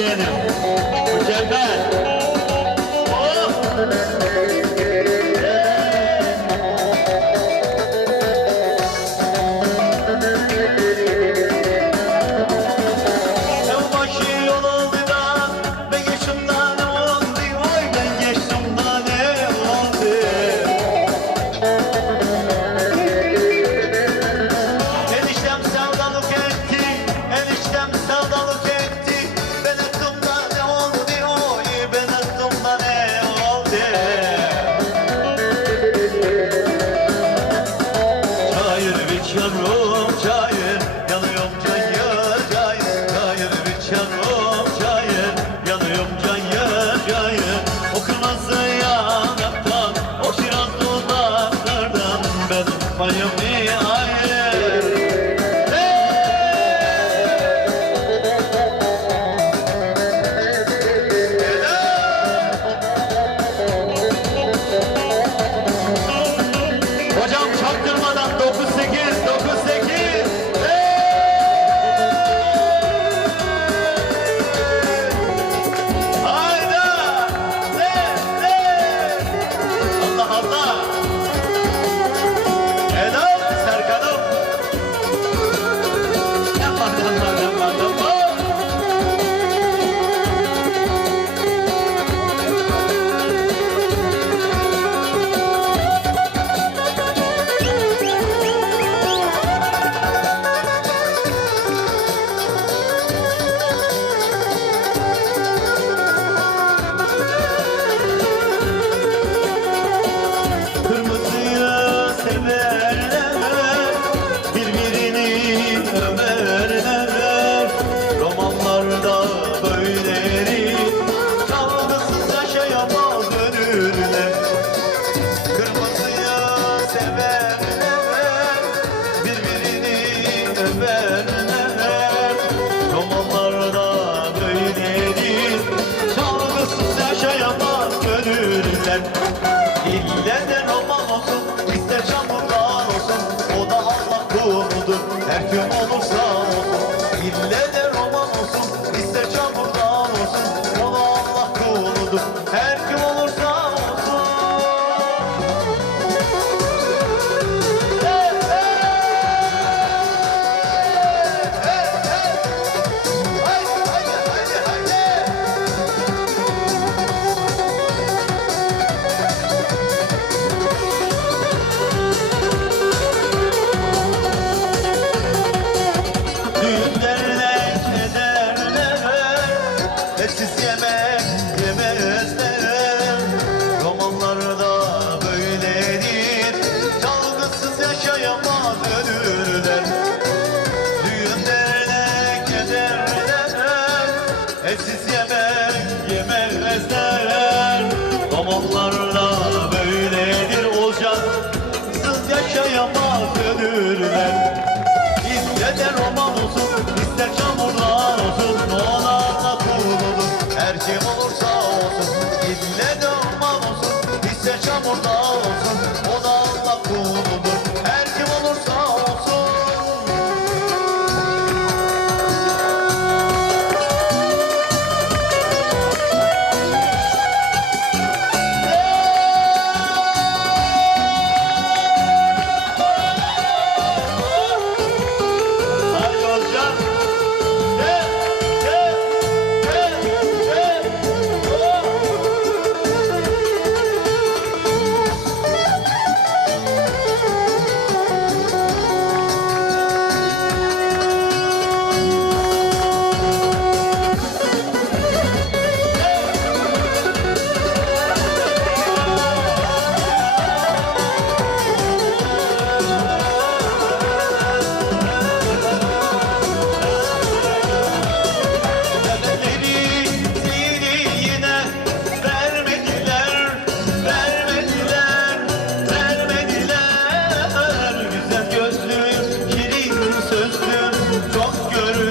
yeğenim Mükemmel Oh! çok görür.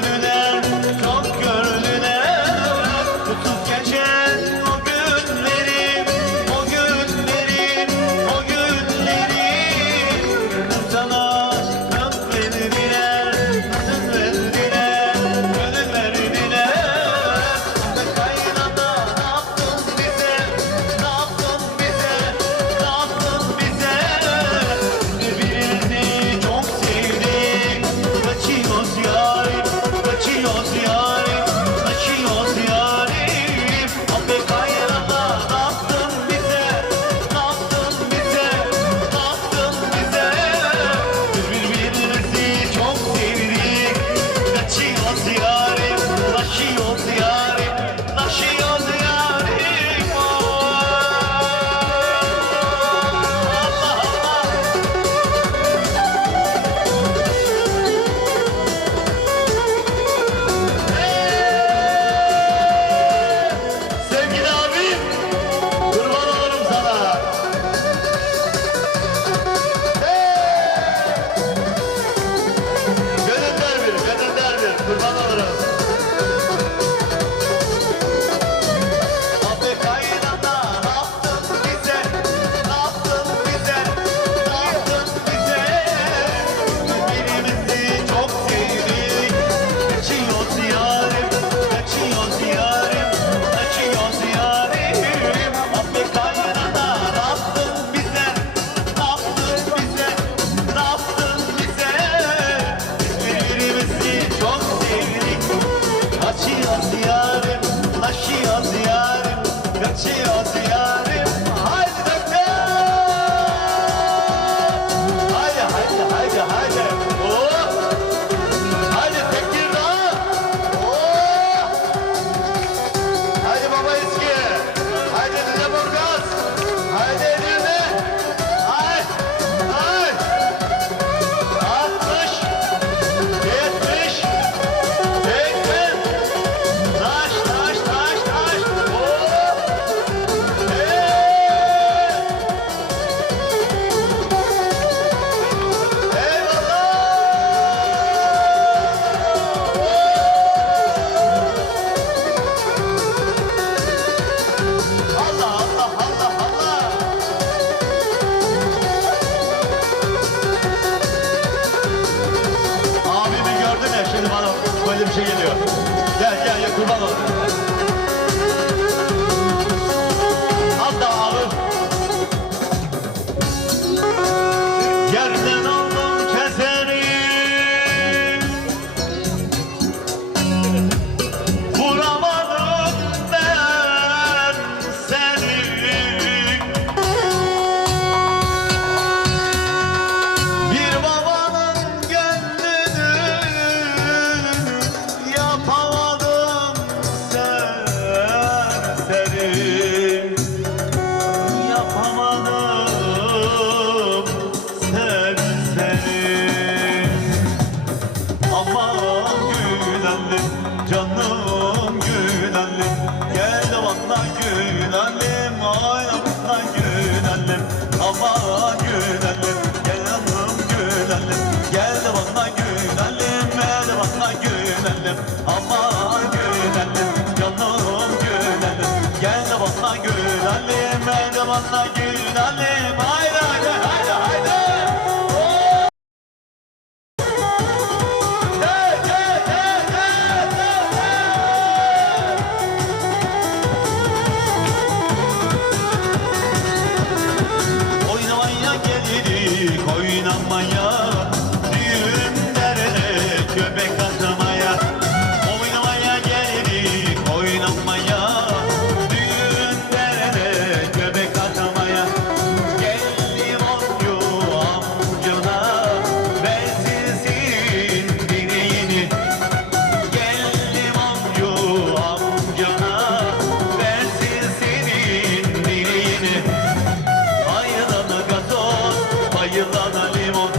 on